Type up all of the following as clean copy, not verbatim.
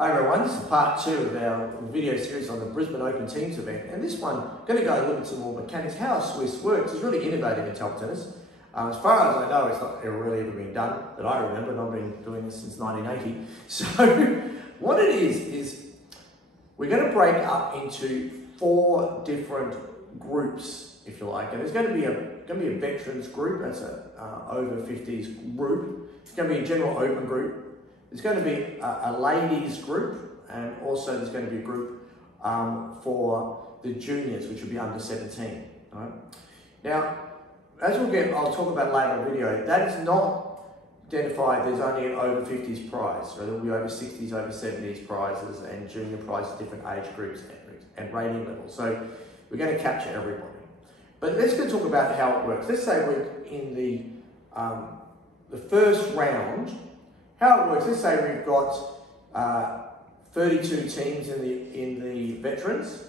Hi everyone, this is part 2 of our video series on the Brisbane Open Teams event, and this one I'm going to go a little bit some more mechanics. How a Swiss works is really innovative in table tennis. As far as I know, it's not really ever been done that I remember, and I've been doing this since 1980. So what it is we're going to break up into 4 different groups, if you like, and there's going to be a veterans group, that's a over 50s group. It's going to be a general open group. There's going to be a ladies group, and also there's going to be a group for the juniors, which will be under 17. Right? Now, as I'll talk about later in the video, that is not identified there's only an over 50s prize. So there'll be over 60s, over 70s prizes, and junior prizes, different age groups and rating levels. So we're going to capture everybody. But let's go talk about how it works. Let's say we're in the first round. How it works, let's say we've got 32 teams in the veterans,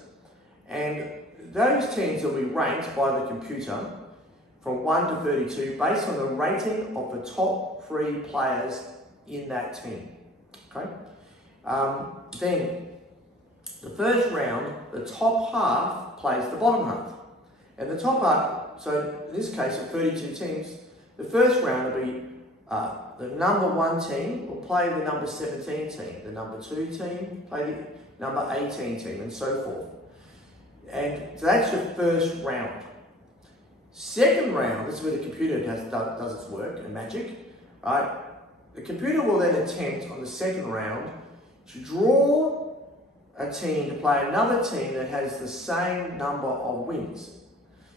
and those teams will be ranked by the computer from 1 to 32 based on the rating of the top 3 players in that team. Okay. Then the first round, the top half plays the bottom half, and the top half. So in this case, of 32 teams, the first round will be the number 1 team will play the number 17 team, the number 2 team play the number 18 team, and so forth. And so that's your first round. Second round, this is where the computer does its work and magic. Right? The computer will then attempt on the second round to draw a team to play another team that has the same number of wins.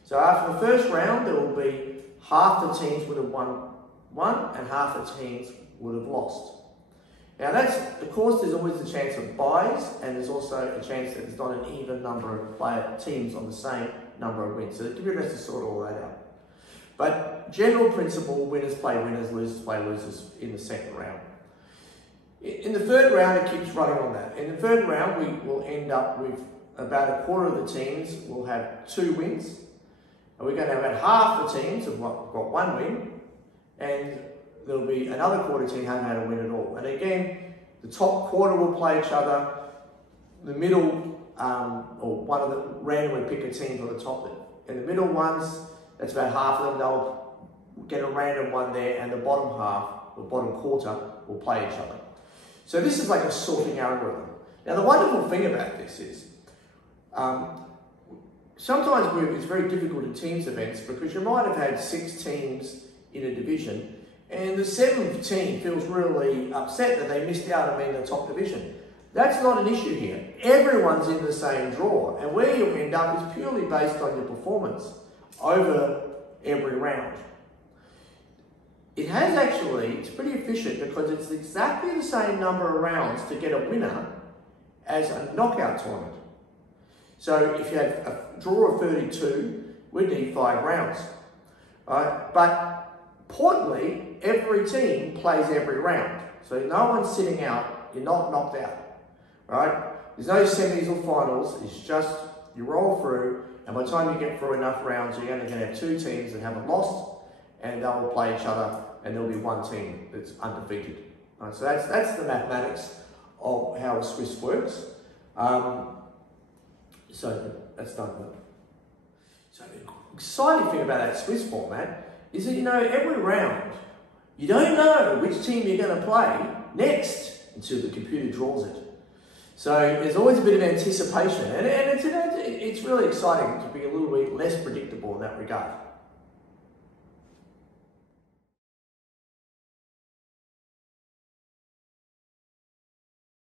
So after the first round, there will be half the teams would have won one, and half the teams would have lost. Now of course, there's always a chance of buys, and there's also a chance that there's not an even number of teams on the same number of wins. So the computer has to sort all that out. But general principle, winners play winners, losers play losers in the second round. In the third round, it keeps running on that. In the third round, we will end up with about a quarter of the teams will have 2 wins, and we're going to have about half the teams have got 1 win, and there'll be another quarter team haven't had a win at all. And again, the top quarter will play each other. The middle, or one of the randomly pick a team on the top. And the middle ones, that's about half of them, they'll get a random one there, and the bottom half, or bottom quarter, will play each other. So this is like a sorting algorithm. Now the wonderful thing about this is, sometimes it's very difficult in teams events because you might have had 6 teams in a division, and the 7th team feels really upset that they missed out on being in the top division. That's not an issue here. Everyone's in the same draw, and where you end up is purely based on your performance over every round. It's pretty efficient because it's exactly the same number of rounds to get a winner as a knockout tournament. So if you have a draw of 32, we need 5 rounds. But importantly, every team plays every round. So no one's sitting out, you're not knocked out. Right? There's no semis or finals, it's just you roll through, and by the time you get through enough rounds, you're only going to have 2 teams that haven't lost, and they'll play each other, and there'll be 1 team that's undefeated. Right? So that's the mathematics of how a Swiss works. So that's done. So the exciting thing about that Swiss format is that, every round, you don't know which team you're going to play next until the computer draws it. So there's always a bit of anticipation, and it's really exciting to be a little bit less predictable in that regard.